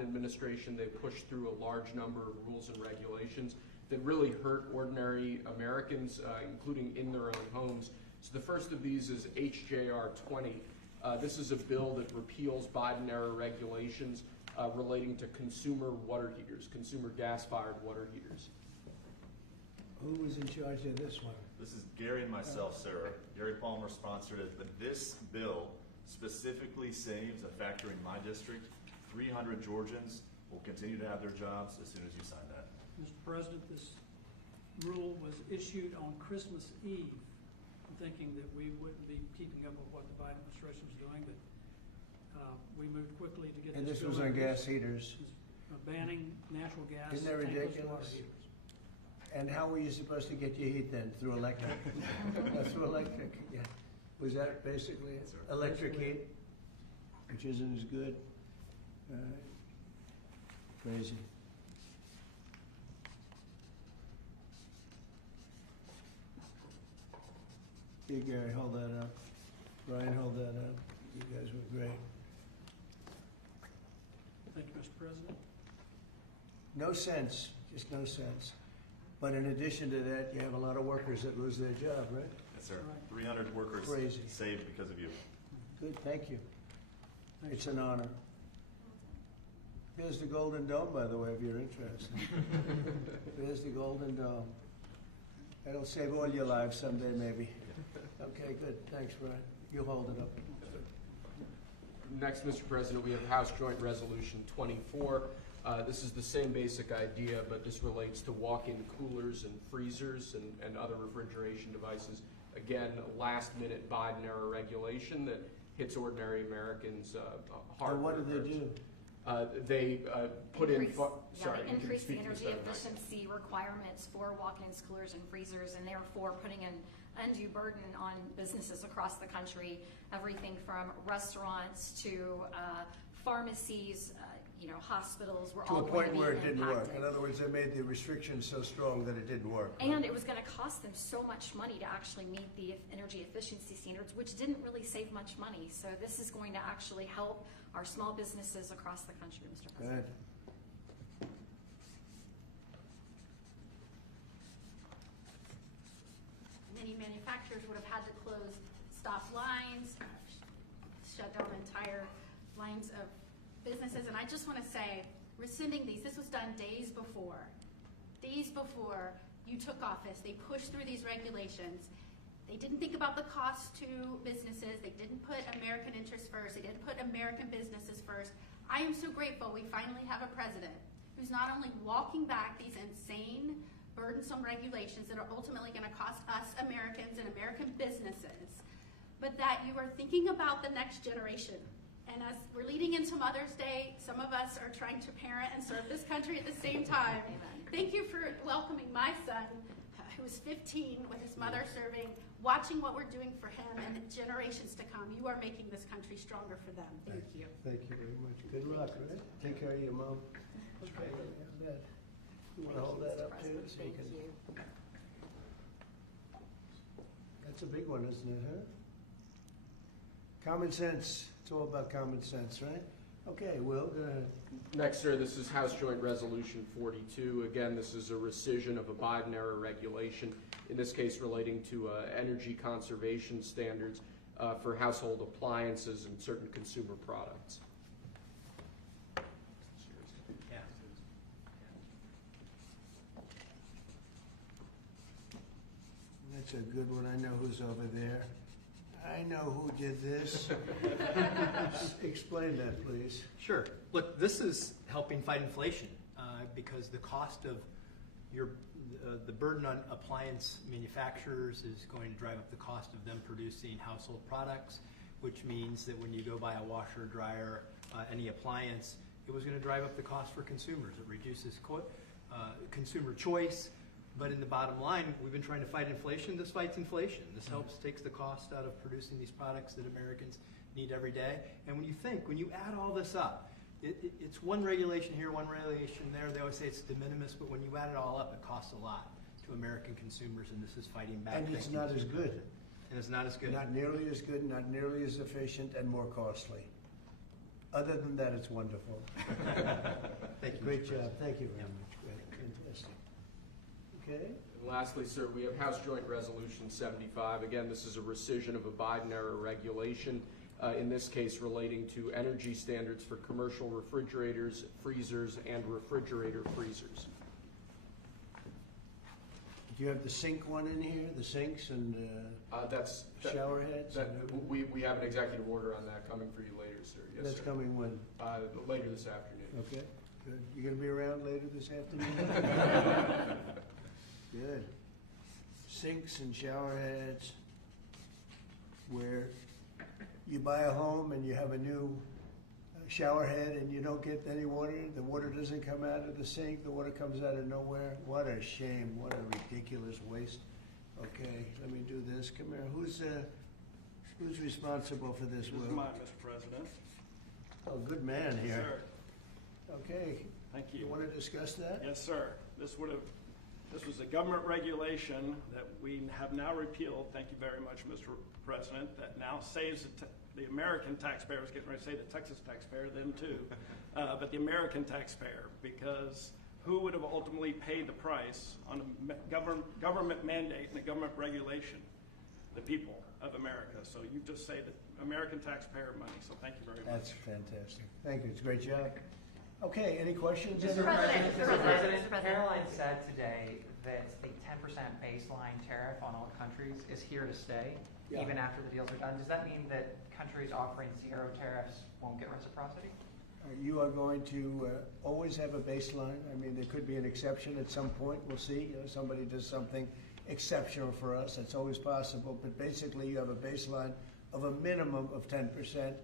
Biden administration, they pushed through a large number of rules and regulations that really hurt ordinary Americans, including in their own homes. So the first of these is HJR 20. This is a bill that repeals Biden-era regulations relating to consumer water heaters, consumer gas-fired water heaters. Who was in charge of this one? This is Gary and myself, sir. Gary Palmer sponsored it, but this bill specifically saves a factory in my district. 300 Georgians will continue to have their jobs as soon as you sign that. Mr. President, this rule was issued on Christmas Eve. I'm thinking that we wouldn't be keeping up with what the Biden administration is doing, but we moved quickly to get And this this was bill on gas introduced. heaters. Banning natural gas. Isn't that tankless ridiculous? water heaters. And how were you supposed to get your heat then? Through electric? Through electric, yeah. Was that basically it? Yes, sir. Electric heat, which isn't as good? Crazy. Hey Gary, hold that up. Brian, hold that up. You guys were great. Thank you, Mr. President. No sense, just no sense. But in addition to that, you have a lot of workers that lose their job, right? Yes, sir. Right. 300 workers Crazy. saved because of you. Good, thank you. Thanks. It's an honor. Here's the Golden Dome, by the way, if you're interested. There's the Golden Dome. That'll save all your lives someday, maybe. Okay, good. Thanks, Brian. You hold it up. Next, Mr. President, we have House Joint Resolution 24. This is the same basic idea, but this relates to walk-in coolers and freezers and other refrigeration devices. Again, last-minute Biden-era regulation that hits ordinary Americans hard. And what do they do? They put increase, in. Sorry, they you can increase the speak to energy this better. efficiency requirements for walk-ins, coolers, and freezers, and therefore putting an undue burden on businesses across the country. Everything from restaurants to pharmacies, hospitals. Were To all a going point to be where it didn't work. impacted. In other words, they made the restrictions so strong that it didn't work. And it was going to cost them so much money to actually meet the energy efficiency standards, which didn't really save much money. So this is going to actually help our small businesses across the country, Mr. President. Good. Many manufacturers would have had to close stop lines, shut down entire lines of businesses. And I just want to say, rescinding these, this was done days before you took office. They pushed through these regulations. They didn't think about the cost to businesses. They didn't put American interests first. They didn't put American businesses first. I am so grateful we finally have a president who's not only walking back these insane, burdensome regulations that are ultimately going to cost us Americans and American businesses, but that you are thinking about the next generation. And as we're leading into Mother's Day, some of us are trying to parent and serve this country at the same time. Thank you for welcoming my son, who is 15, with his mother serving, watching what we're doing for him and the generations to come. You are making this country stronger for them. Thank you. Thank you very much. Good luck, right? Take care of your mom. Okay, yeah, bet. You want to hold that up too? So you can. That's a big one, isn't it, huh? Common sense. It's all about common sense, right? Okay, Will, go ahead. Next, sir, this is House Joint Resolution 42. Again, this is a rescission of a Biden-era regulation, in this case relating to energy conservation standards for household appliances and certain consumer products. That's a good one. I know who's over there. I know who did this. Explain that, please. Sure. Look, this is helping fight inflation because the cost of the burden on appliance manufacturers is going to drive up the cost of them producing household products, which means that when you go buy a washer, dryer, any appliance, it was going to drive up the cost for consumers. It reduces consumer choice. But in the bottom line, we've been trying to fight inflation. This fights inflation. This takes the cost out of producing these products that Americans need every day. And when you add all this up, it's one regulation here, one regulation there. They always say it's de minimis, but when you add it all up, it costs a lot to American consumers, and this is fighting back. And it's not as good. And it's not as good. Not nearly as good, not nearly as efficient, and more costly. Other than that, it's wonderful. Thank you. Great Mr. job, President. thank you very much, great, fantastic. Okay, And lastly, sir, we have House Joint Resolution 75. Again, this is a rescission of a Biden-era regulation, in this case relating to energy standards for commercial refrigerators, freezers, and refrigerator freezers. do you have the sink one in here, the sinks and That- shower heads? we have an executive order on that coming for you later, sir. Yes, That's sir. coming when? Later this afternoon. Okay, good. You gonna be around later this afternoon? Good. Sinks and shower heads, where you buy a home and you have a new shower head and you don't get any water, the water doesn't come out of the sink, the water comes out of nowhere. What a shame, what a ridiculous waste. Okay, let me do this. Come here, who's responsible for this, This is Will? mine, Mr. President. Oh, good man here. Sir, Okay, thank you you. wanna discuss that? Yes, sir. This was a government regulation that we have now repealed, thank you very much, Mr. President, that now saves the American taxpayer. I was getting ready to say the Texas taxpayer, them too, but the American taxpayer, because who would have ultimately paid the price on a government mandate and a government regulation? The people of America. So you just saved the American taxpayer money, so thank you very much. That's fantastic. Thank you, it's a great job. Okay, any questions? Mr. President, President, President. Caroline said today that the 10% baseline tariff on all countries is here to stay, Yeah. even after the deals are done. Does that mean that countries offering zero tariffs won't get reciprocity? You are going to always have a baseline. I mean, there could be an exception at some point, we'll see. You know, somebody does something exceptional for us, that's always possible. But basically, you have a baseline of a minimum of 10%,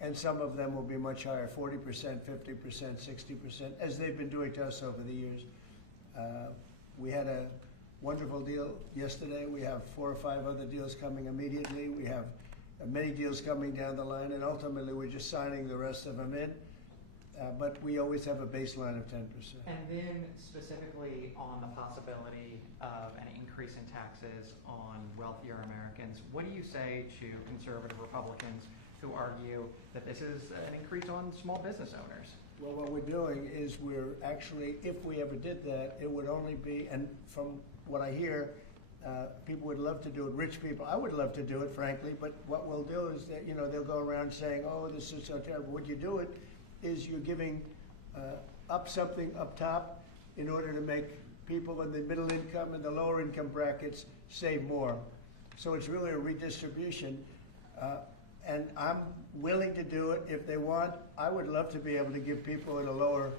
and some of them will be much higher, 40%, 50%, 60%, as they've been doing to us over the years. We had a wonderful deal yesterday. We have 4 or 5 other deals coming immediately. We have many deals coming down the line, and ultimately, we're just signing the rest of them in. But we always have a baseline of 10%. And then specifically on the possibility of an increase in taxes on wealthier Americans, what do you say to conservative Republicans who argue that this is an increase on small business owners? Well, what we're doing is we're actually, if we ever did that, it would only be, and from what I hear, people would love to do it, rich people. I would love to do it, frankly, but what we'll do is that, you know, they'll go around saying, oh, this is so terrible. Would you do it? Is you're giving up something up top in order to make people in the middle income and the lower income brackets save more. So it's really a redistribution. And I'm willing to do it if they want. I would love to be able to give people in a lower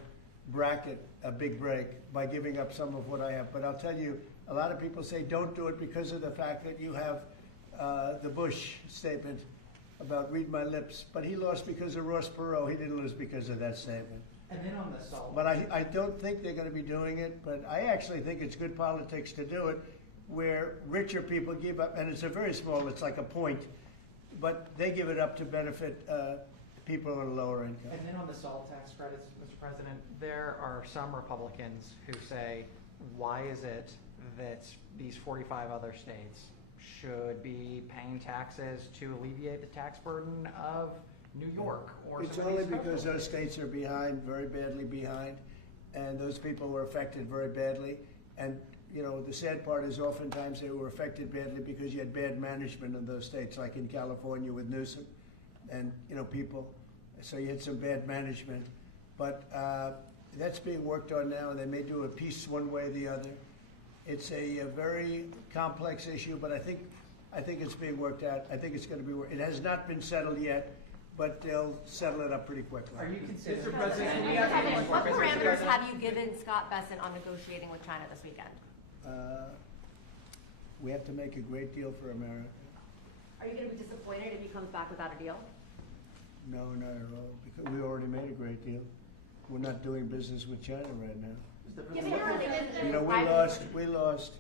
bracket a big break by giving up some of what I have. But I'll tell you, a lot of people say don't do it because of the fact that you have the Bush statement about read my lips, but he lost because of Ross Perot. He didn't lose because of that statement. And then on the salt. But I don't think they're going to be doing it, but I actually think it's good politics to do it where richer people give up, and it's a very small, it's like a point, but they give it up to benefit people on a lower income. And then on the salt tax credits, Mr. President, there are some Republicans who say, why is it that these 45 other states should be paying taxes to alleviate the tax burden of New York or It's some of only these because coastal those states? states are behind, very badly behind, and those people were affected very badly. And, you know, the sad part is oftentimes they were affected badly because you had bad management in those states, like in California with Newsom and, you know, people. So you had some bad management. But that's being worked on now, and they may do a piece one way or the other. It's a very complex issue, but I think it's being worked out. I think it's going to be. It has not been settled yet, but they'll settle it up pretty quickly. Are you considering? Mr. President, can we Mr. ask you President, one what more question? parameters have you given Scott Bessent on negotiating with China this weekend? We have to make a great deal for America. Are you going to be disappointed if he comes back without a deal? No, not at all, because we already made a great deal. We're not doing business with China right now. You know, we lost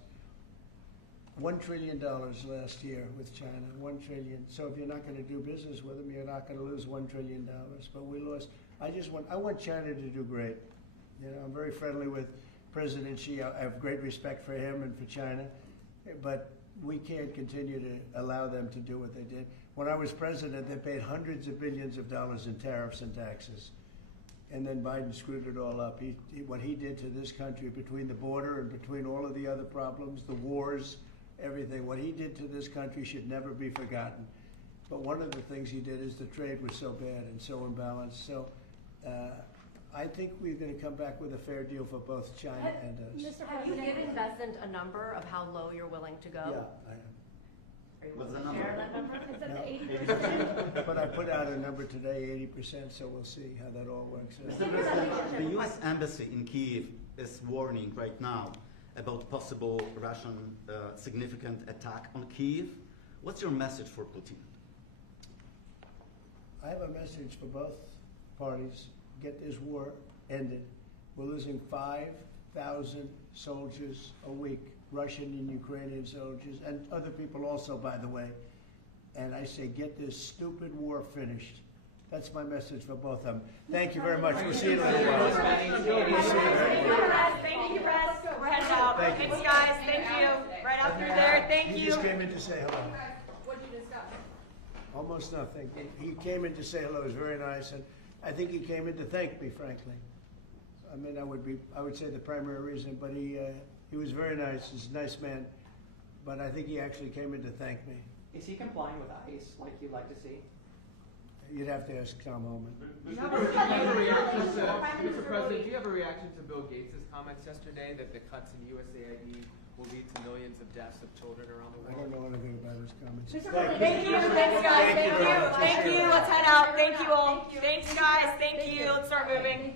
$1 trillion last year with China, $1 trillion. So if you're not going to do business with them, you're not going to lose $1 trillion. But we lost. I want China to do great. You know, I'm very friendly with President Xi. I have great respect for him and for China. But we can't continue to allow them to do what they did. When I was president, they paid hundreds of billions of dollars in tariffs and taxes. And then Biden screwed it all up. What he did to this country between the border and between all of the other problems, the wars, everything, what he did to this country should never be forgotten. But one of the things he did is the trade was so bad and so imbalanced. So I think we're going to come back with a fair deal for both China and us. Have you given Besant a number of how low you're willing to go? Yeah, I am. Are you What's willing the to number? share that number? Is that No. the 80%? But I put out a number today, 80%, so we'll see how that all works out. Mr. President, the U.S. Embassy in Kiev is warning right now about possible Russian significant attack on Kiev. What's your message for Putin? I have a message for both parties. Get this war ended. We're losing 5,000 soldiers a week, Russian and Ukrainian soldiers, and other people also, by the way. And I say, get this stupid war finished. That's my message for both of them. Thank you very much. We'll see you in a little while. Thank you, Russ. We're heading out. Thank you. Thanks, guys. Thank you. Right out through there. Thank He you. just came in to say hello. What did you discuss? Almost nothing. He came in to say hello. It was very nice, and I think he came in to thank me, frankly. I mean, I would say the primary reason, but he was very nice. He's a nice man, but I think he actually came in to thank me. Is he complying with ICE like you'd like to see? You'd have to ask Tom Holman. Mr. President, do you have a reaction to Bill Gates' comments yesterday that the cuts in USAID will lead to millions of deaths of children around the I world? don't know anything about his comments. Thank you. Thanks, guys. Thank you. Thank you. Let's head out. Thank you all. Thanks, guys. Thank you. Let's start moving.